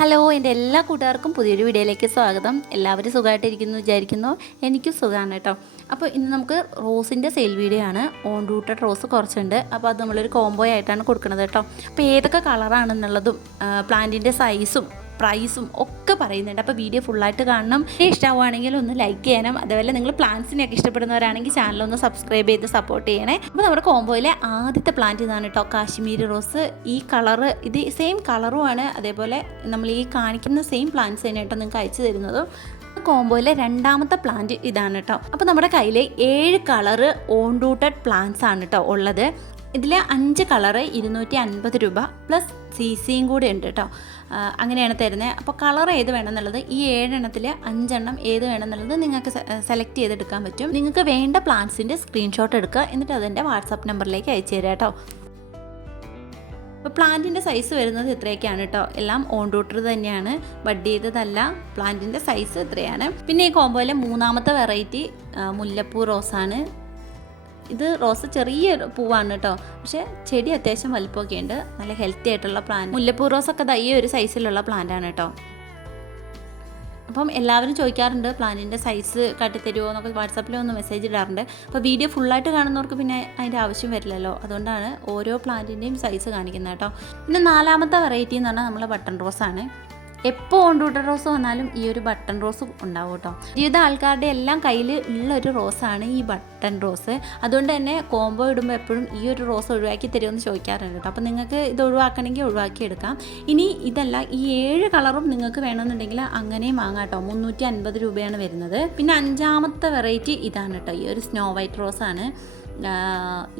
Hello, എൻ്റെ എല്ലാ കൂട്ടുകാർക്കും പുതിയൊരു വീഡിയോയിലേക്ക് സ്വാഗതം. എല്ലാവരും സുഖമായിട്ടിരിക്കുന്നു വിചാരിക്കുന്നു. എനിക്കും സുഖമാണ് കേട്ടോ. അപ്പോൾ ഇന്ന് നമുക്ക് റോസിൻ്റെ സെയിൽ വീഡിയോ ആണ്. ഓൺ റൂട്ടഡ് റോസ് കുറച്ചുണ്ട്. അപ്പോൾ അത് നമ്മളൊരു കോംബോ ആയിട്ടാണ് കൊടുക്കുന്നത് കേട്ടോ. അപ്പോൾ ഏതൊക്കെ കളറാണെന്നുള്ളതും പ്ലാന്റിൻ്റെ സൈസും പ്രൈസും ഒക്കെ പറയുന്നുണ്ട്. അപ്പോൾ വീഡിയോ ഫുള്ളായിട്ട് കാണണം. ഇഷ്ടമാവുകയാണെങ്കിൽ ഒന്ന് ലൈക്ക് ചെയ്യാനും, അതുപോലെ നിങ്ങൾ പ്ലാന്റ്സിനെയൊക്കെ ഇഷ്ടപ്പെടുന്നവരാണെങ്കിൽ ചാനലൊന്ന് സബ്സ്ക്രൈബ് ചെയ്ത് സപ്പോർട്ട് ചെയ്യണേ. അപ്പോൾ നമ്മുടെ കോംബോയിലെ ആദ്യത്തെ പ്ലാന്റ് ഇതാണ് കേട്ടോ, കാശ്മീരി റോസ്. ഈ കളറ് ഇത് സെയിം കളറുമാണ്, അതേപോലെ നമ്മൾ ഈ കാണിക്കുന്ന സെയിം പ്ലാന്റ്സ് തന്നെ കേട്ടോ നിങ്ങൾക്ക് അയച്ചു തരുന്നതും. കോംബോയിലെ രണ്ടാമത്തെ പ്ലാന്റ് ഇതാണ് കേട്ടോ. അപ്പോൾ നമ്മുടെ കയ്യിൽ 7 കളറ് ഓൺ റൂട്ടഡ് പ്ലാന്റ്സ് ആണ് കേട്ടോ ഉള്ളത്. ഇതിൽ 5 കളറ് 250 രൂപ പ്ലസ് CCയും കൂടെ ഉണ്ട് കേട്ടോ. അങ്ങനെയാണ് തരുന്നത്. അപ്പോൾ കളർ ഏത് വേണമെന്നുള്ളത് ഈ 7 എണ്ണത്തിൽ 5 എണ്ണം ഏത് വേണമെന്നുള്ളത് നിങ്ങൾക്ക് സെലക്ട് ചെയ്തെടുക്കാൻ പറ്റും. നിങ്ങൾക്ക് വേണ്ട പ്ലാന്റ്സിൻ്റെ സ്ക്രീൻഷോട്ട് എടുക്കുക, എന്നിട്ട് അതെൻ്റെ വാട്സാപ്പ് നമ്പറിലേക്ക് അയച്ചു തരാം കേട്ടോ. അപ്പോൾ പ്ലാന്റിൻ്റെ സൈസ് വരുന്നത് ഇത്രയൊക്കെയാണ് കേട്ടോ. എല്ലാം ഓൺ റൂട്ടർ തന്നെയാണ്, ബഡ് ചെയ്തതല്ല. പ്ലാന്റിൻ്റെ സൈസ് ഇത്രയാണ്. പിന്നെ ഈ കോംബോയിലെ മൂന്നാമത്തെ വെറൈറ്റി മുല്ലപ്പൂ റോസാണ്. ഇത് റോസ് ചെറിയ പൂവാണ് കേട്ടോ, പക്ഷേ ചെടി അത്യാവശ്യം വലിപ്പമൊക്കെ ഉണ്ട്. നല്ല ഹെൽത്തി ആയിട്ടുള്ള പ്ലാന്റ്. മുല്ലപ്പൂ റോസൊക്കെ ഈ ഒരു സൈസിലുള്ള പ്ലാന്റാണ് കേട്ടോ. അപ്പം എല്ലാവരും ചോദിക്കാറുണ്ട് പ്ലാന്റിൻ്റെ സൈസ് കാട്ടിത്തരുമോ എന്നൊക്കെ, വാട്സാപ്പിൽ ഒന്ന് മെസ്സേജ് ഇടാറുണ്ട്. അപ്പോൾ വീഡിയോ ഫുള്ളായിട്ട് കാണുന്നവർക്ക് പിന്നെ അതിൻ്റെ ആവശ്യം വരില്ലല്ലോ, അതുകൊണ്ടാണ് ഓരോ പ്ലാന്റിൻ്റെയും സൈസ് കാണിക്കുന്നത് കേട്ടോ. പിന്നെ നാലാമത്തെ വെറൈറ്റി എന്ന് പറഞ്ഞാൽ നമ്മൾ ബട്ടൺ റോസാണ്. എപ്പോൾ ഓൺ റൂട്ടഡ് റോസ് വന്നാലും ഈ ഒരു ബട്ടൺ റോസ് ഉണ്ടാവും കേട്ടോ. ജീവിത ആൾക്കാരുടെ എല്ലാം കയ്യിൽ ഉള്ള ഒരു റോസാണ് ഈ ബട്ടൺ റോസ്. അതുകൊണ്ട് തന്നെ കോംബോ ഇടുമ്പോൾ എപ്പോഴും ഈ ഒരു റോസ് ഒഴിവാക്കി തരുമെന്ന് ചോദിക്കാറുണ്ട് കേട്ടോ. അപ്പോൾ നിങ്ങൾക്ക് ഇത് ഒഴിവാക്കണമെങ്കിൽ ഒഴിവാക്കി എടുക്കാം. ഇനി ഇതല്ല, ഈ 7 കളറും നിങ്ങൾക്ക് വേണമെന്നുണ്ടെങ്കിൽ അങ്ങനെയും വാങ്ങാം കേട്ടോ. 350 രൂപയാണ് വരുന്നത്. പിന്നെ 5ാമത്തെ വെറൈറ്റി ഇതാണ് കേട്ടോ, ഈ ഒരു സ്നോ വൈറ്റ് റോസാണ്.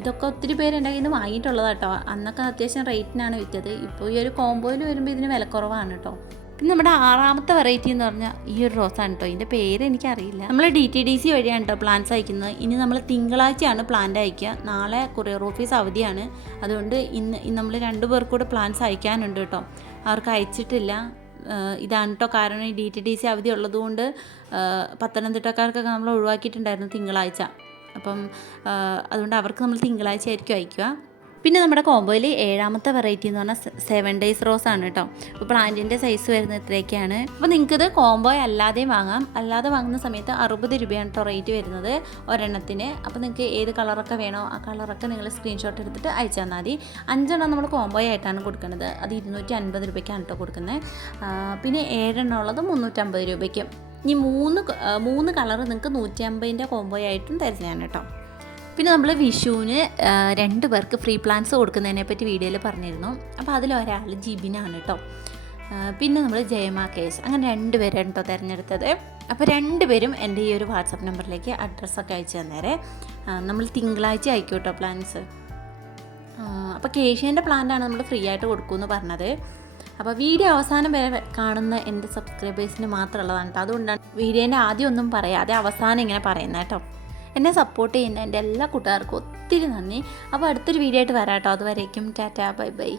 ഇതൊക്കെ ഒത്തിരി പേര് എൻ്റെ കയ്യിൽ നിന്ന് വാങ്ങിയിട്ടുള്ളത് കേട്ടോ. അന്നൊക്കെ അത്യാവശ്യം റേറ്റിനാണ് വിറ്റത്. ഇപ്പോൾ ഈ ഒരു കോംബോയിൽ വരുമ്പോൾ ഇതിന് വില കുറവാണ് കേട്ടോ. പിന്നെ നമ്മുടെ 6ാമത്തെ വെറൈറ്റി എന്ന് പറഞ്ഞാൽ ഈ ഒരു റോസാണ് കേട്ടോ. ഇതിൻ്റെ പേര് എനിക്കറിയില്ല. നമ്മൾ DTDC വഴിയാണ് കേട്ടോ പ്ലാന്റ്സ് അയക്കുന്നത്. ഇനി നമ്മൾ തിങ്കളാഴ്ചയാണ് പ്ലാന്റ് അയക്കുക. നാളെ കൊറിയർ ഓഫീസ് അവധിയാണ്. അതുകൊണ്ട് ഇന്ന് നമ്മൾ 2 പേർക്ക് കൂടെ പ്ലാന്റ്സ് അയക്കാനുണ്ട് കേട്ടോ. അവർക്ക് അയച്ചിട്ടില്ല. ഇതാണ് കേട്ടോ കാരണം. ഈ DTDC അവധി ഉള്ളതുകൊണ്ട് പത്തനംതിട്ടക്കാർക്കൊക്കെ നമ്മൾ ഒഴിവാക്കിയിട്ടുണ്ടായിരുന്നു തിങ്കളാഴ്ച. അപ്പം അതുകൊണ്ട് അവർക്ക് നമ്മൾ തിങ്കളാഴ്ച ആയിരിക്കും അയക്കുക. പിന്നെ നമ്മുടെ കോംബോയിൽ 7ാമത്തെ വെറൈറ്റി എന്ന് പറഞ്ഞാൽ 7 ഡേയ്സ് റോസ് ആണ് കേട്ടോ. അപ്പോൾ പ്ലാന്റിൻ്റെ സൈസ് വരുന്നത് ഇത്രയൊക്കെയാണ്. അപ്പോൾ നിങ്ങൾക്കിത് കോംബോ അല്ലാതെയും വാങ്ങാം. അല്ലാതെ വാങ്ങുന്ന സമയത്ത് 60 രൂപയാണ് കേട്ടോ റേറ്റ് വരുന്നത് ഒരെണ്ണത്തിന്. അപ്പോൾ നിങ്ങൾക്ക് ഏത് കളറൊക്കെ വേണോ ആ കളറൊക്കെ നിങ്ങൾ സ്ക്രീൻഷോട്ട് എടുത്തിട്ട് അയച്ചു തന്നാൽ മതി. 5 എണ്ണം നമ്മൾ കോംബോ ആയിട്ടാണ് കൊടുക്കുന്നത്. അത് 250 രൂപയ്ക്കാണ് കേട്ടോ കൊടുക്കുന്നത്. പിന്നെ 7 എണ്ണം ഉള്ളത് 350 രൂപയ്ക്ക്. ഇനി 3 കളർ നിങ്ങൾക്ക് 150ൻ്റെ കോംബോ ആയിട്ടും തരുന്നതാണ് കേട്ടോ. പിന്നെ നമ്മൾ വിഷുവിന് 2 പേർക്ക് ഫ്രീ പ്ലാന്റ്സ് കൊടുക്കുന്നതിനെ പറ്റി വീഡിയോയിൽ പറഞ്ഞിരുന്നു. അപ്പോൾ അതിലൊരാൾ ജിബിനാണ് കേട്ടോ. പിന്നെ നമ്മൾ ജയമ കേസ്, അങ്ങനെ 2 പേരാണ് കേട്ടോ തിരഞ്ഞെടുത്തത്. അപ്പോൾ 2 പേരും എൻ്റെ ഈ ഒരു വാട്സപ്പ് നമ്പറിലേക്ക് അഡ്രസ്സൊക്കെ അയച്ചു തന്നേരെ. നമ്മൾ തിങ്കളാഴ്ച അയക്കും കേട്ടോ പ്ലാന്റ്സ്. അപ്പോൾ കേഷ്യൻ്റെ പ്ലാന്റാണ് നമ്മൾ ഫ്രീ ആയിട്ട് കൊടുക്കുമെന്ന് പറഞ്ഞത്. അപ്പോൾ വീഡിയോ അവസാനം വരെ കാണുന്ന എൻ്റെ സബ്സ്ക്രൈബേഴ്സിന് മാത്രമുള്ളതാണ് കേട്ടോ. അതുകൊണ്ടാണ് വീഡിയോൻ്റെ ആദ്യം ഒന്നും പറയാതെ അവസാനം ഇങ്ങനെ പറയുന്നത് കേട്ടോ. എന്നെ സപ്പോർട്ട് ചെയ്യുന്ന എൻ്റെ എല്ലാ കൂട്ടുകാർക്കും ഒത്തിരി നന്ദി. അപ്പോൾ അടുത്തൊരു വീഡിയോ ആയിട്ട് വരാം കേട്ടോ. അതുവരേക്കും ടാറ്റാ, ബൈ ബൈ.